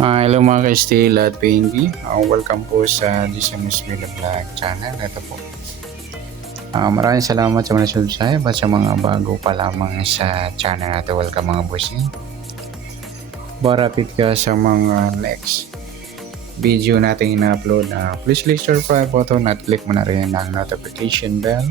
Hello mga ka-Steel at PNB. Welcome po sa Disamos Vlog channel. Ito po. Maraming salamat sa mga subscribe at sa mga bago pa lamang sa channel natin. Welcome mga bossing. Barapit ka sa mga next video natin ina-upload. Please click subscribe button at click mo na rin ang notification bell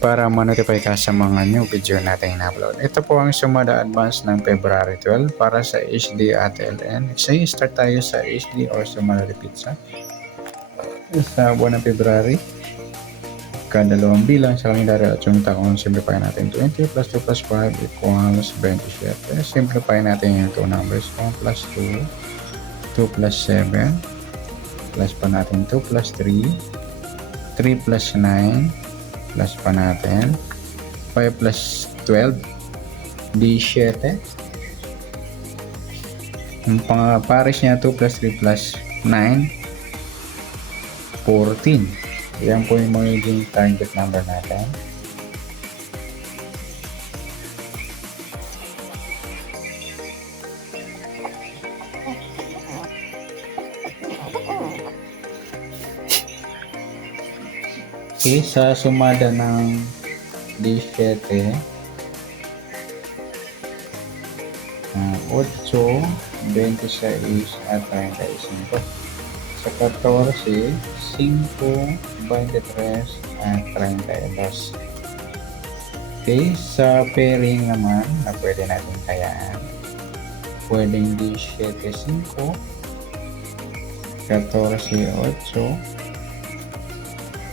para ma-notify ka sa mga new video natin ina-upload. Ito po ang sumada advance ng February 12 para sa HD at LN. Sige, start tayo sa HD or sumada pizza. Sa buwan ng February, kadalawang bilang sa kalendary at yung taon, simplify natin 20 plus 2 plus 5 equals 27. Simplify natin yung 2 numbers, 1 plus 2, 2 plus 7, plus pa natin 2 plus 3, 3 plus 9, plus pa natin 5 plus 12 D7. Yung pares niya 2 plus 3 plus 9 14. Yan po yung magiging target number natin. Okay, sa sumada ng D7, 8, 26 at 35. Sa 14, 5, 23 at 32. Okay, sa pairing naman na pwede natin kayaan, pwedeng D7, 5, 14, 8,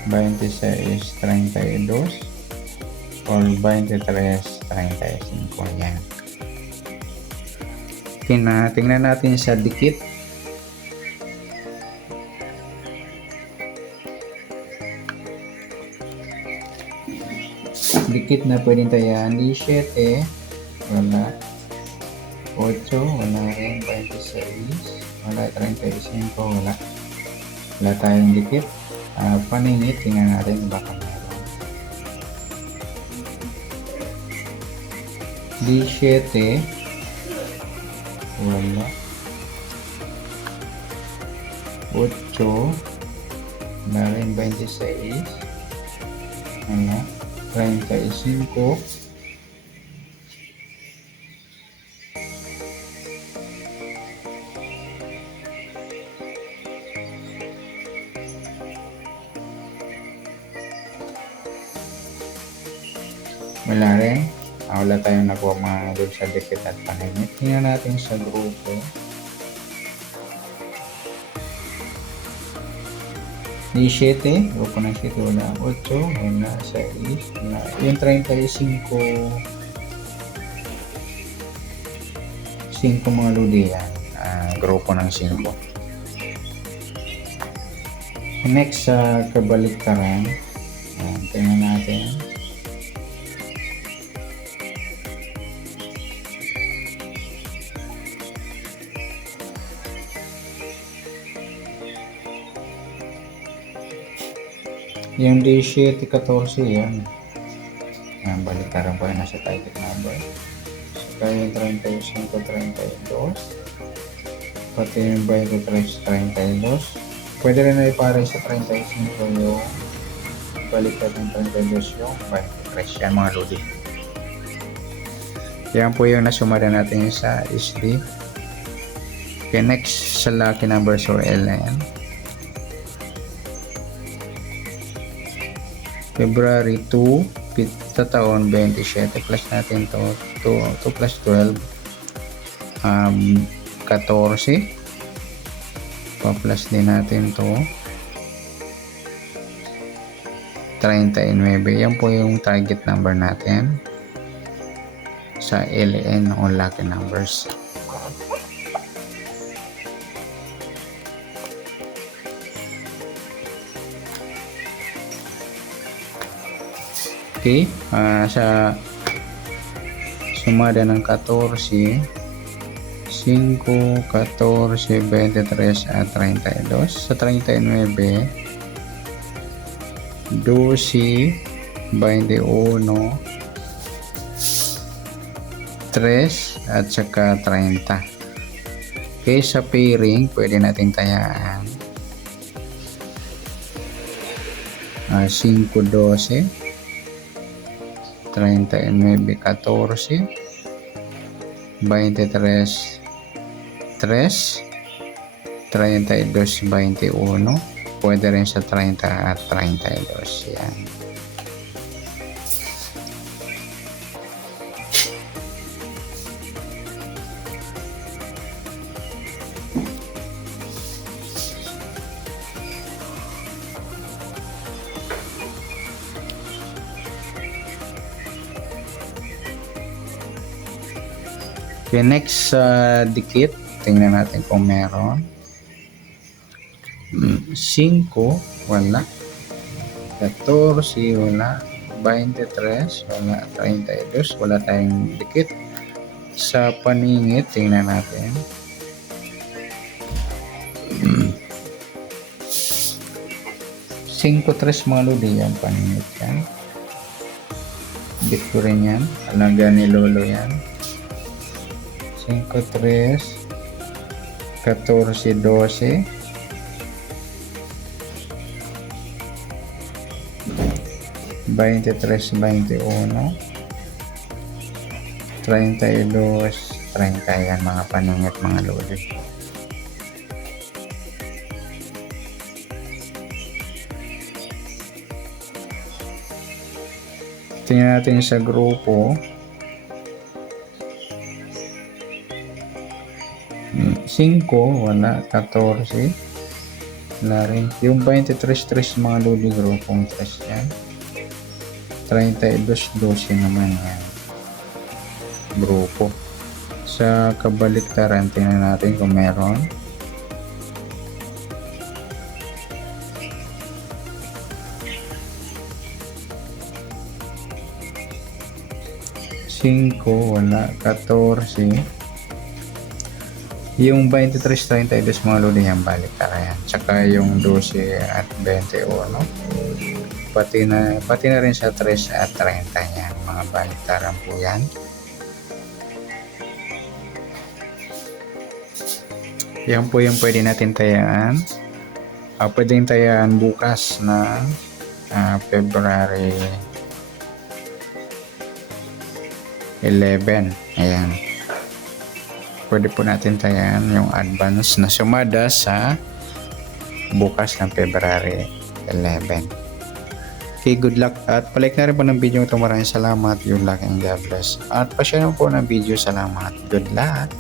26, 32 or 23, 35 yan. Tingnan natin sa dikit. Dikit na pwedeng tayaan. D7, wala. 8, wala rin. 26, wala. 35, wala. Wala tayong dikit. Paningit, tingnan natin baka meron. D7, wala. 8, wala rin. 26, wala. 35, wala rin. Wala tayong nakuha mga doon sa dikit at paningit. Tingnan natin sa grupo. D7, grupo ng 7, wala. 8, wala. 6, wala. Yung 35, 5 mga ludi yan. Grupo ng 5. Next sa kabaliktaran. Tingnan natin. Yung D7, 14 yan. Baliktaran po yun, nasa target number. Saka yung 35, 32. Pati yung 23, 32. Pwede rin na ipare sa 35 yung baliktad ng 32 yung 23. Yan mga lodi. Yan po yung nasumada natin sa SD. Okay, next sa lucky numbers or LN. February 2, pita taon 27, plus natin to 2 plus 12, 14, pa-plus din natin to 39. Yan po yung target number natin sa LN o lucky numbers. Okay, sa sumada ng 14, 5, 14, 23 at 32. Sa 39, 12, 21, 3 at saka 30. Okay, sa pairing, pwede natin tayaan 5, 12, 39, 14, 23, 3, 32, 21. Pwede rin sa 30 at 32. Yan. Okay, next sa dikit, tingnan natin kung meron. 5, wala. 14, wala. 23, wala. 32, wala tayong dikit. Sa paningit, tingnan natin. 5, 3 mga lodi yan, paningit yan. Dikto rin yan. Alaga ni Lolo yan. 5, 3, 14, 12, 23, 21, 32, 30 yan mga paningit mga lodi. Tingnan natin sa grupo. 5, wala. 14, wala rin. Yung 23, 3 mga lodi, grupong 3 yan. 32, 12 naman yan. Grupo. Sa kabaliktaran, tingnan natin kung meron. 5, wala. 14. Yung 23, 32 mga lodi yan, baliktaran yan. Tsaka yung 12 at 21. Pati na rin sa 3 at 30 yan. Mga baliktaran po yan. Yan po yung pwede natin tayaan. Pwedeng tayaan bukas na February 11. Ayan. Pwede po natin tayaan yung advance na sumada sa bukas ng February 11. Okay, good luck. At palike na rin po ng video ito. Maraming salamat. Good luck and God bless. At pa-share po ng video. Salamat. Good luck.